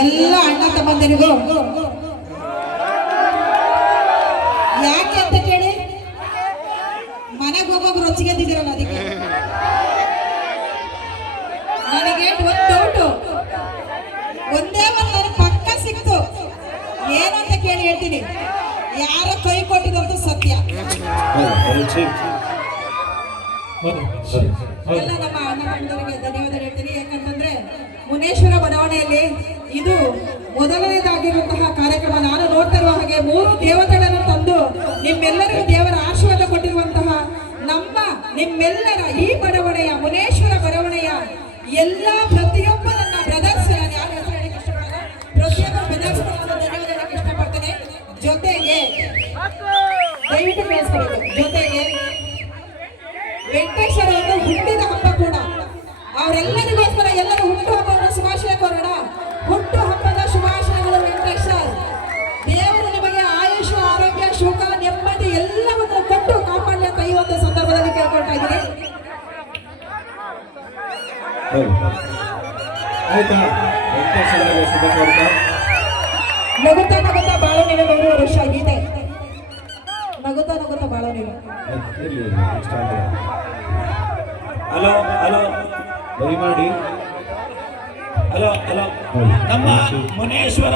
ಎಲ್ಲ ಅಣ್ಣ ತಮ್ಮಂದಿರಿಗೂ ಯಾಕೆ ಅಂತ ಕೇಳಿ, ಮನೆಗೆ ಹೋಗೋರು ರೊಚ್ಚಿಗೆದ್ದಿದ್ದೀರಲ್ಲ ಅದಕ್ಕೆ. ನನಗೆ ಡೌಟು, ಒಂದೇ ಒಂದು ನನಗೆ ಪಕ್ಕ ಸಿಕ್ತು. ಏನಂತ ಕೇಳಿ ಹೇಳ್ತೀನಿ, ಯಾರ ಕೈ ಕೊಟ್ಟಿದಂತೂ ಸತ್ಯ. ಎಲ್ಲ ನಮ್ಮ ಅಣ್ಣ ತಮ್ಮಂದಿರಿಗೆ ಧನ್ಯವಾದ ಹೇಳ್ತೀನಿ. ಯಾಕಂತಂದ್ರೆ ಮುನೇಶ್ವರ ಬಡಾವಣೆಯಲ್ಲಿ ಇದು ಮೊದಲನೇದಾಗಿರುವಂತಹ ಕಾರ್ಯಕ್ರಮ. ನಾನು ನೋಡ್ತಾ ಇರುವ ಹಾಗೆ 3 ದೇವತೆಗಳನ್ನು ತಂದು ನಿಮ್ಮೆಲ್ಲರಿಗೂ ದೇವರ ಆಶೀರ್ವಾದ ಕೊಟ್ಟಿರುವಂತಹ ನಿಮ್ಮೆಲ್ಲರ ಈ ಬಡಾವಣೆಯ ಮುನೇಶ್ವರ ಬಡಾವಣೆಯ ಎಲ್ಲ ಪ್ರತಿಯೊಬ್ಬ ನನ್ನ ಬ್ರದರ್ಸ್, ನಾನು ಯಾರ ಹೆಸರು ಹೇಳಕ್ಕೆ ಇಷ್ಟಪಡಲ್ಲ, ಪ್ರತಿಯೊಬ್ಬ ಬ್ರದರ್ಸ್ ಧನ್ಯವಾದ ಹೇಳಕ್ಕೆ ಇಷ್ಟಪಡ್ತೇನೆ. ಜೊತೆಗೆ ದಯವಿಟ್ಟು ಕೇಳಿಸ್ಕೊಬೇಕು, ಜೊತೆಗೆ ವೆಂಕಟೇಶ್ವರ ಒಂದು ಹುಟ್ಟಿದ ಹಬ್ಬ ಕೂಡ. ಅವರೆಲ್ಲರಿಗೋಸ್ಕರ ಎಲ್ಲರೂ ಹುಟ್ಟು ಹಬ್ಬವನ್ನು ಶುಭಾಶಯ ಕೋರೋಣ. ಹುಟ್ಟು ಹಬ್ಬದ ಶುಭಾಶಯಗಳು ವೆಂಕಟೇಶ್ವರ್. ದೇವರು ನಿಮಗೆ ಆಯುಷ, ಆರೋಗ್ಯ, ಸುಖ, ನೆಮ್ಮದಿ ಎಲ್ಲವನ್ನು ಕೊಟ್ಟು ಕಾಪಾಡಲಿ ಅಂತ ಈ ಒಂದು ಸಂದರ್ಭದಲ್ಲಿ ಕೇಳ್ಕೊಳ್ತಾ ಇದ್ದೀನಿ. ನಗುತ್ತಾ ನಗುತ್ತಾ ಬಾಳು ನೀನು 100 ವರ್ಷ ಗೀತೆ. ನಗುತ್ತಾ ನಗುತ್ತಾ ಬಾಳು ನೀನು. ಹಲೋ ಹಲೋ ಬರಿ ಮಾಡಿ. ಹಲೋ ಹಲೋ ನಮ್ಮ ಮುನೇಶ್ವರ